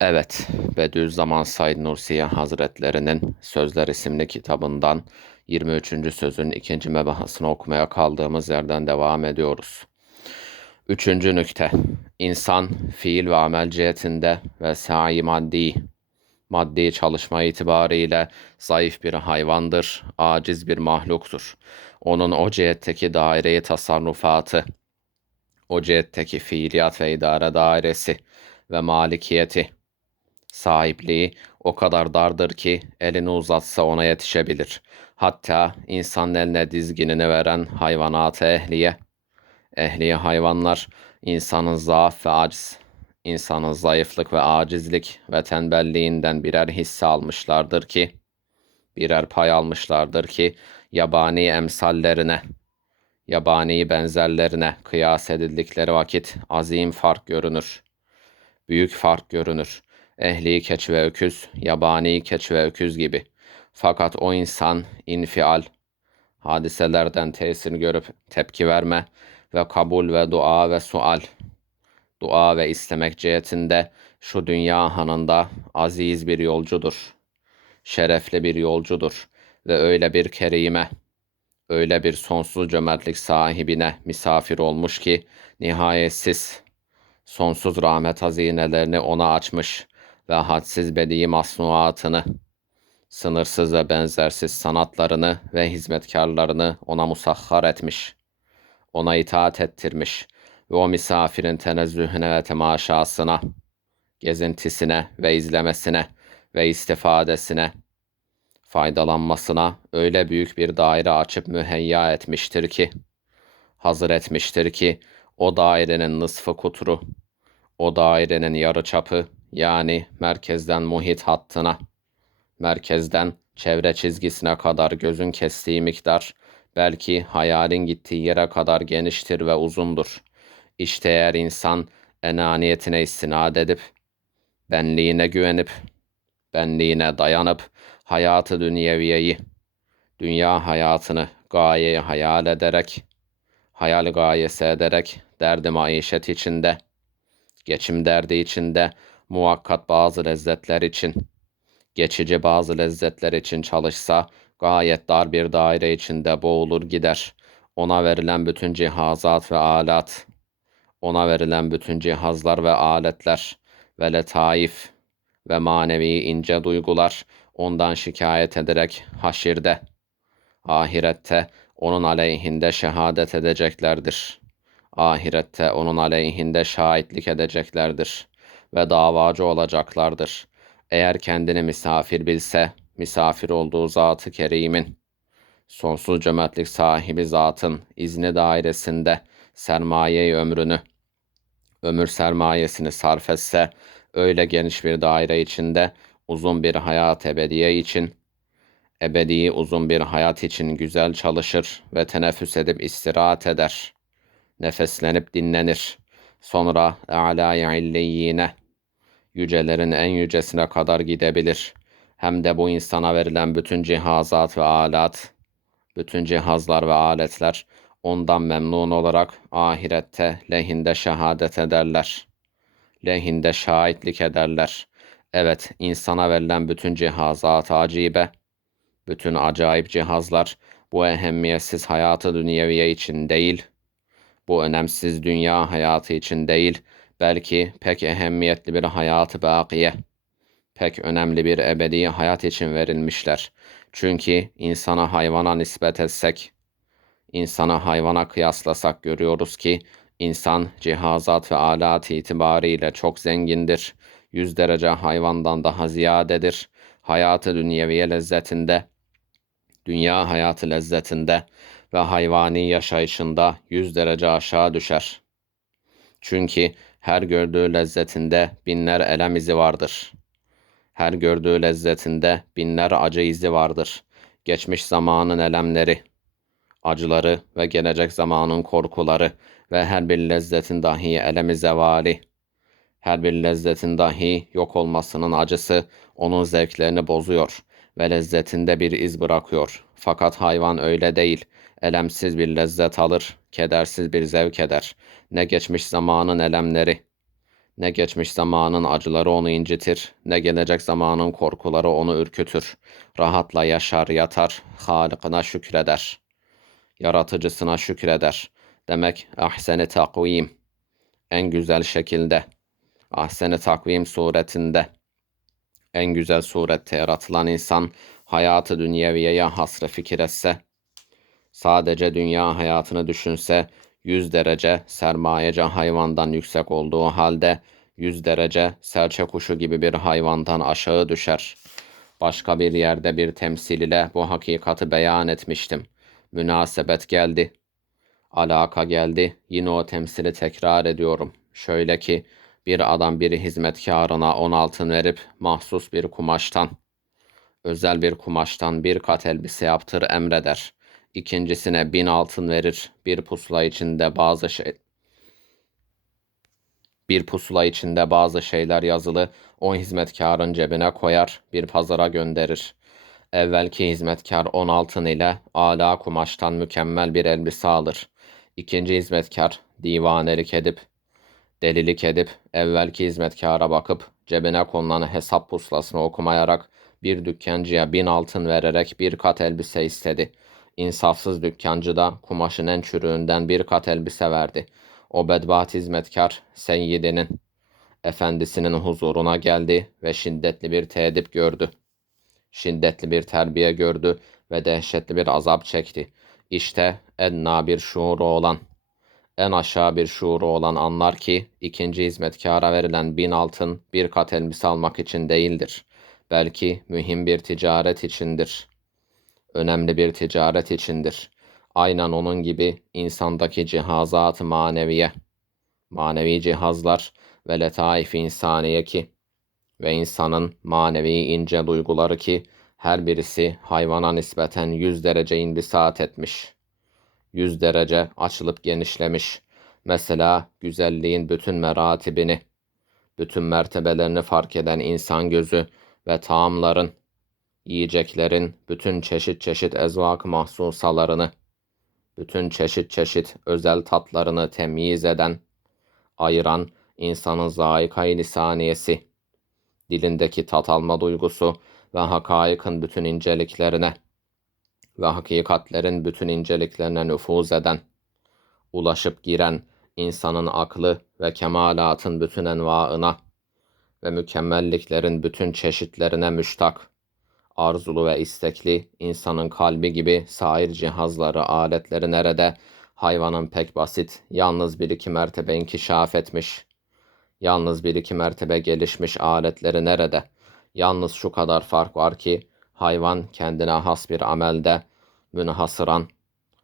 Evet, Bediüzzaman Said Nursi Hazretlerinin Sözler isimli kitabından 23. sözün ikinci mebahasını okumaya kaldığımız yerden devam ediyoruz. Üçüncü nükte, İnsan fiil ve amel cihetinde ve sa'i maddi, maddi çalışma itibariyle zayıf bir hayvandır, aciz bir mahluktur. Onun o cihetteki daireyi tasarrufatı, o cihetteki fiiliyat ve idare dairesi ve malikiyeti, sahipliği o kadar dardır ki elini uzatsa ona yetişebilir. Hatta insanın eline dizginini veren hayvanat ehliye, ehliye hayvanlar insanın zaaf ve aciz, insanın zayıflık ve acizlik ve tembelliğinden birer hisse almışlardır ki, birer pay almışlardır ki yabani emsallerine, yabani benzerlerine kıyas edildikleri vakit azim fark görünür. Büyük fark görünür ehli keç ve öküz, yabani keç ve öküz gibi. Fakat o insan infial, hadiselerden tesir görüp tepki verme ve kabul ve dua ve sual, dua ve istemek cihetinde şu dünya hanında aziz bir yolcudur. Şerefli bir yolcudur ve öyle bir kerime, öyle bir sonsuz cömertlik sahibine misafir olmuş ki nihayetsiz, sonsuz rahmet hazinelerini ona açmış ve hadsiz bedi masnuatını, sınırsız ve benzersiz sanatlarını ve hizmetkarlarını ona musahhar etmiş, ona itaat ettirmiş ve o misafirin tenezzühüne ve temaşasına, gezintisine ve izlemesine ve istifadesine, faydalanmasına öyle büyük bir daire açıp müheyya etmiştir ki, hazır etmiştir ki, o dairenin nısfı kutru, o dairenin yarı çapı yani merkezden muhit hattına, merkezden çevre çizgisine kadar gözün kestiği miktar, belki hayalin gittiği yere kadar geniştir ve uzundur. İşte eğer insan enaniyetine istinad edip, benliğine güvenip, benliğine dayanıp, hayatı dünyeviyeyi, dünya hayatını gayeyi hayal ederek, hayal gayesi ederek, derdi maişet içinde, geçim derdi içinde, muhakkat bazı lezzetler için, geçici bazı lezzetler için çalışsa, gayet dar bir daire içinde boğulur gider. Ona verilen bütün cihazat ve alat, ona verilen bütün cihazlar ve aletler ve letaif ve manevi ince duygular ondan şikayet ederek haşirde, ahirette onun aleyhinde şehadet edeceklerdir. Ahirette onun aleyhinde şahitlik edeceklerdir ve davacı olacaklardır. Eğer kendini misafir bilse, misafir olduğu Zat-ı Kerim'in, sonsuz cömertlik sahibi zatın izni dairesinde sermaye ömrünü, ömür sermayesini sarf etse, öyle geniş bir daire içinde uzun bir hayat ebediye için, ebedi uzun bir hayat için güzel çalışır ve teneffüs edip istirahat eder. Nefeslenip dinlenir. Sonra a'la-i illiyine yücelerin en yücesine kadar gidebilir. Hem de bu insana verilen bütün cihazat ve alat, bütün cihazlar ve aletler ondan memnun olarak ahirette lehinde şehadet ederler. Lehinde şahitlik ederler. Evet, insana verilen bütün cihazat acibe, bütün acayip cihazlar bu ehemmiyetsiz hayatı dünyeviye için değil, bu önemsiz dünya hayatı için değil, belki pek ehemmiyetli bir hayatı bakiye, pek önemli bir ebedi hayat için verilmişler. Çünkü insana hayvana nispet etsek, insana hayvana kıyaslasak görüyoruz ki insan cihazat ve alat itibariyle çok zengindir. Yüz derece hayvandan daha ziyadedir. Hayatı dünyeviye lezzetinde, dünya hayatı lezzetinde ve hayvani yaşayışında yüz derece aşağı düşer. Çünkü her gördüğü lezzetinde binler elem izi vardır. Her gördüğü lezzetinde binler acı izi vardır. Geçmiş zamanın elemleri, acıları ve gelecek zamanın korkuları ve her bir lezzetin dahi elemi zevali, her bir lezzetin dahi yok olmasının acısı onun zevklerini bozuyor ve lezzetinde bir iz bırakıyor. Fakat hayvan öyle değil. Elemsiz bir lezzet alır, kedersiz bir zevk eder. Ne geçmiş zamanın elemleri, Ne geçmiş zamanın acıları onu incitir, ne gelecek zamanın korkuları onu ürkütür. Rahatla yaşar, yatar, Halıkına şükreder. Yaratıcısına şükreder. Demek ahseni takvim, en güzel şekilde, ahseni takvim suretinde, en güzel surette yaratılan insan, hayatı dünyeviyeye hasrı fikir etse, sadece dünya hayatını düşünse, 100 derece sermayece hayvandan yüksek olduğu halde 100 derece serçe kuşu gibi bir hayvandan aşağı düşer. Başka bir yerde bir temsil ile bu hakikati beyan etmiştim. Münasebet geldi. Alaka geldi. Yine o temsili tekrar ediyorum. Şöyle ki bir adam bir hizmetkarına on altın verip mahsus bir kumaştan, özel bir kumaştan bir kat elbise yaptır emreder. İkincisine bin altın verir. Bir pusula içinde bazı şey bir pusula içinde bazı şeyler yazılı o hizmetkarın cebine koyar, bir pazara gönderir. Evvelki hizmetkar on altın ile ala kumaştan mükemmel bir elbise alır. İkinci hizmetkar divanelik edip, delilik edip, evvelki hizmetkara bakıp, cebine konulan hesap puslasını okumayarak, bir dükkancıya bin altın vererek bir kat elbise istedi. İnsafsız dükkancı da kumaşın en çürüğünden bir kat elbise verdi. O bedbaht hizmetkar seyyidinin, efendisinin huzuruna geldi ve şiddetli bir teedip gördü. Şiddetli bir terbiye gördü ve dehşetli bir azap çekti. İşte en bir şuuru olan, en aşağı bir şuuru olan anlar ki ikinci hizmetkara verilen bin altın bir kat elbise almak için değildir. Belki mühim bir ticaret içindir. Önemli bir ticaret içindir. Aynen onun gibi insandaki cihazat maneviye, manevi cihazlar ve letaif insaniye ki ve insanın manevi ince duyguları ki her birisi hayvana nispeten yüz derece inbisat etmiş. Yüz derece açılıp genişlemiş. Mesela güzelliğin bütün meratibini, bütün mertebelerini fark eden insan gözü ve taamların, yiyeceklerin bütün çeşit çeşit ezvak mahsusalarını, bütün çeşit çeşit özel tatlarını temyiz eden, ayıran insanın zayikayı lisaniyesi, dilindeki tat alma duygusu ve hakaikın bütün inceliklerine ve hakikatlerin bütün inceliklerine nüfuz eden, ulaşıp giren insanın aklı ve kemalatın bütün envaına ve mükemmelliklerin bütün çeşitlerine müştak, arzulu ve istekli insanın kalbi gibi sair cihazları, aletleri nerede? Hayvanın pek basit, yalnız bir iki mertebe inkişaf etmiş. Yalnız bir iki mertebe gelişmiş aletleri nerede? Yalnız şu kadar fark var ki hayvan kendine has bir amelde münhasıran,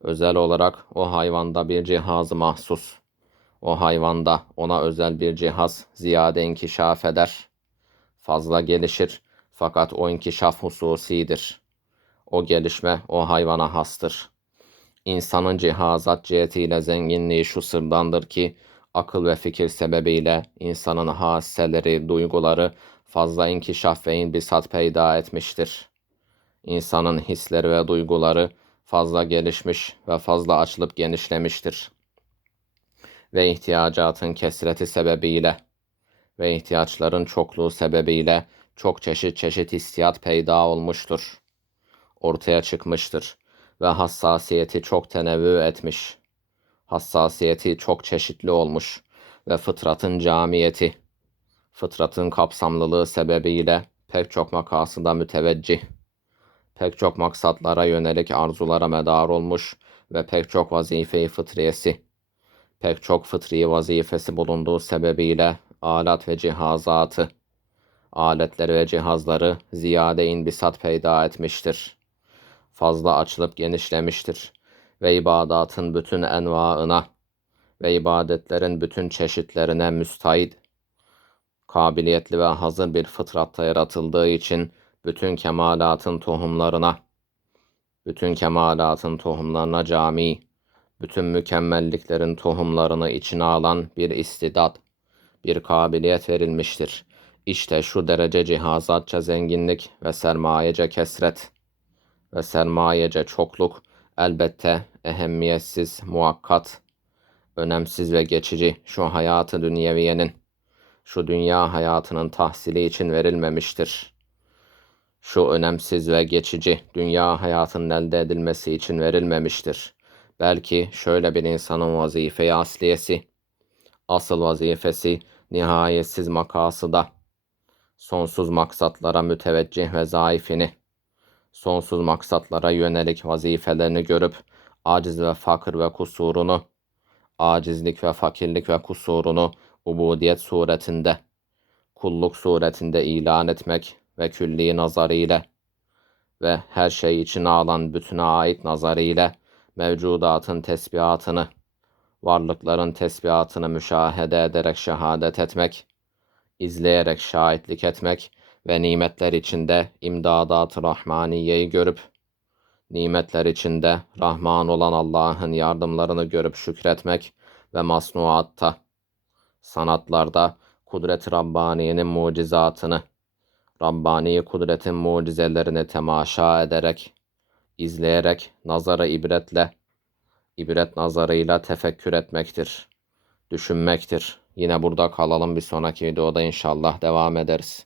özel olarak o hayvanda bir cihaz mahsus. O hayvanda ona özel bir cihaz ziyade inkişaf eder. Fazla gelişir fakat o inkişaf hususidir. O gelişme o hayvana hastır. İnsanın cihazat cihetiyle zenginliği şu sırdandır ki, akıl ve fikir sebebiyle insanın hasseleri, duyguları fazla inkişaf ve inbisat peyda etmiştir. İnsanın hisleri ve duyguları fazla gelişmiş ve fazla açılıp genişlemiştir. Ve ihtiyacatın kesreti sebebiyle ve ihtiyaçların çokluğu sebebiyle çok çeşit çeşit hissiyat peyda olmuştur. Ortaya çıkmıştır ve hassasiyeti çok tenevvü etmiş. Hassasiyeti çok çeşitli olmuş ve fıtratın camiyeti, fıtratın kapsamlılığı sebebiyle pek çok makasında müteveccih, pek çok maksatlara yönelik arzulara medar olmuş ve pek çok vazife-i fıtriyesi, pek çok fıtri vazifesi bulunduğu sebebiyle alat ve cihazatı, aletleri ve cihazları ziyade inbisat peyda etmiştir. Fazla açılıp genişlemiştir ve ibadatın bütün envaına ve ibadetlerin bütün çeşitlerine müstahit, kabiliyetli ve hazır bir fıtratta yaratıldığı için bütün kemalatın tohumlarına, bütün kemalatın tohumlarına cami, bütün mükemmelliklerin tohumlarını içine alan bir istidat, bir kabiliyet verilmiştir. İşte şu derece cihazatça zenginlik ve sermayece kesret ve sermayece çokluk elbette ehemmiyetsiz, muakkat, önemsiz ve geçici şu hayatı dünyeviyenin, şu dünya hayatının tahsili için verilmemiştir. Şu önemsiz ve geçici dünya hayatının elde edilmesi için verilmemiştir. Belki şöyle bir insanın vazife-i asliyesi, asıl vazifesi nihayetsiz makasıda, sonsuz maksatlara müteveccih ve zaifini, sonsuz maksatlara yönelik vazifelerini görüp aciz ve fakir ve kusurunu, acizlik ve fakirlik ve kusurunu ubudiyet suretinde, kulluk suretinde ilan etmek ve külli nazarı ile ve her şey içine alan bütüne ait nazarı ile mevcudatın tesbihatını, varlıkların tesbihatını müşahede ederek şehadet etmek, izleyerek şahitlik etmek ve nimetler içinde imdadat-ı rahmaniyeyi görüp, nimetler içinde Rahman olan Allah'ın yardımlarını görüp şükretmek ve masnuatta, sanatlarda kudret-i Rabbaniye'nin mucizatını, Rabbani kudretin mucizelerini temaşa ederek, izleyerek, nazara ibretle, ibret nazarıyla tefekkür etmektir, düşünmektir. Yine burada kalalım bir sonraki videoda inşallah devam ederiz.